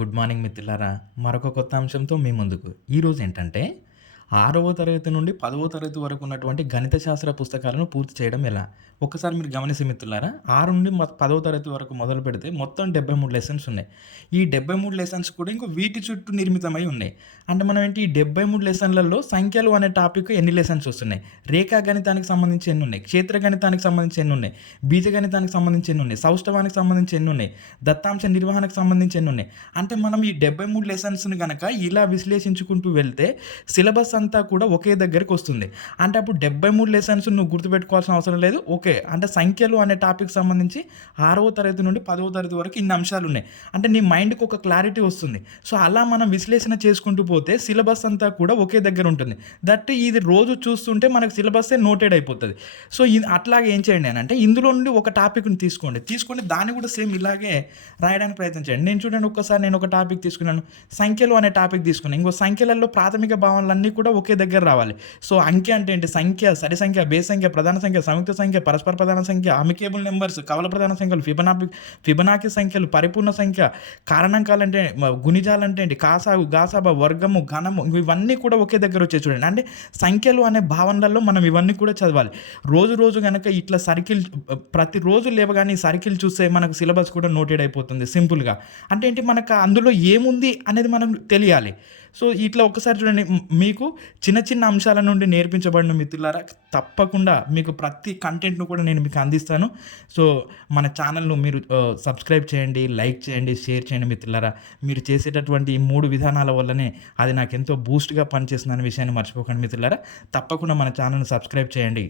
Good morning మిత్రులారా మరొక కొత్త అంశంతో మీ ముందుకు. ఈరోజు ఏంటంటే ఆరవ తరగతి నుండి పదవ తరగతి వరకు ఉన్నటువంటి గణిత శాస్త్ర పుస్తకాలను పూర్తి చేయడం ఎలా? ఒక్కసారి మీరు గమనిస్తే మిత్రులారా ఆరు నుండి పదవ తరగతి వరకు మొదలు పెడితే మొత్తం డెబ్బై మూడు లెసన్స్ ఉన్నాయి. ఈ డెబ్బై మూడు లెసన్స్ కూడా ఇంకో వీటి చుట్టూ నిర్మితమై ఉన్నాయి. అంటే మనం ఏంటి ఈ డెబ్బై మూడు లెసన్లలో సంఖ్యలు అనే టాపిక్ ఎన్ని లెసన్స్ వస్తున్నాయి? రేఖా గణితానికి సంబంధించి ఎన్ని ఉన్నాయి? క్షేత్ర గణితానికి సంబంధించి ఎన్ని ఉన్నాయి? బీజ గణితానికి సంబంధించి ఎన్ని ఉన్నాయి? సౌష్ఠవానికి సంబంధించి ఎన్ని ఉన్నాయి? దత్తాంశ నిర్వహణకు సంబంధించి ఎన్ని ఉన్నాయి? అంటే మనం ఈ డెబ్బై మూడు లెసన్స్ని కనుక ఇలా విశ్లేషించుకుంటూ వెళ్తే సిలబస్ అంతా కూడా ఒకే దగ్గరికి వస్తుంది. అంటే అప్పుడు డెబ్బై మూడు లెసన్స్ నువ్వు గుర్తుపెట్టుకోవాల్సిన అవసరం లేదు. ఓకే. అంటే సంఖ్యలు అనే టాపిక్ సంబంధించి ఆరవ తరగతి నుండి పదవ తరగతి వరకు ఇన్ని అంశాలు ఉన్నాయి. అంటే నీ మైండ్కి ఒక క్లారిటీ వస్తుంది. సో అలా మనం విశ్లేషణ చేసుకుంటూ పోతే సిలబస్ అంతా కూడా ఒకే దగ్గర ఉంటుంది. దట్ ఇది రోజు చూస్తుంటే మనకు సిలబస్సే నోటెడ్ అయిపోతుంది. సో ఇది అట్లాగే ఏం చేయండి అని అంటే ఇందులో నుండి ఒక టాపిక్ని తీసుకోండి. తీసుకొని దాన్ని కూడా సేమ్ ఇలాగే రాయడానికి ప్రయత్నం చేయండి. నేను చూడండి ఒక్కసారి నేను ఒక టాపిక్ తీసుకున్నాను. సంఖ్యలు అనే టాపిక్ తీసుకున్నాను. ఇంకో సంఖ్యలలో ప్రాథమిక భావనలన్నీ కూడా ఒకే దగ్గర రావాలి. సో అంకె అంటే ఏంటి? సంఖ్య సరి సంఖ్య బేస్ సంఖ్య ప్రధాన సంఖ్య సంయుక్త సంఖ్య పరస్పర ప్రధాన సంఖ్య అమికేబుల్ నెంబర్స్ కవల ప్రధాన సంఖ్యలు ఫిబనాపి ఫిబనాకి సంఖ్యలు పరిపూర్ణ సంఖ్య కారణాంకాలు అంటే గుణిజాలు అంటే ఏంటి? కాసాగు గాసాబ వర్గము ఘనము ఇవన్నీ కూడా ఒకే దగ్గర వచ్చే చూడండి. అంటే సంఖ్యలు అనే భావనలలో మనం ఇవన్నీ కూడా చదవాలి. రోజు రోజు కనుక ఇట్లా సర్కిల్ ప్రతిరోజు లేవగానే సర్కిల్ చూస్తే మనకు సిలబస్ కూడా నోటెడ్ అయిపోతుంది సింపుల్గా. అంటే ఏంటి? మనకు అందులో ఏముంది అనేది మనం తెలియాలి. సో ఇట్లా ఒకసారి చూడండి మీకు చిన్న చిన్న అంశాల నుండి నేర్పించబడిన మిత్రులారా తప్పకుండా మీకు ప్రతి కంటెంట్ను కూడా నేను మీకు అందిస్తాను. సో మన ఛానల్ను మీరు సబ్స్క్రైబ్ చేయండి లైక్ చేయండి షేర్ చేయండి మిత్రులారా. మీరు చేసేటటువంటి ఈ మూడు విధానాల వల్లనే అది నాకు ఎంతో బూస్ట్గా పనిచేస్తుందనే విషయాన్ని మర్చిపోకండి మిత్రులారా. తప్పకుండా మన ఛానల్ని సబ్స్క్రైబ్ చేయండి.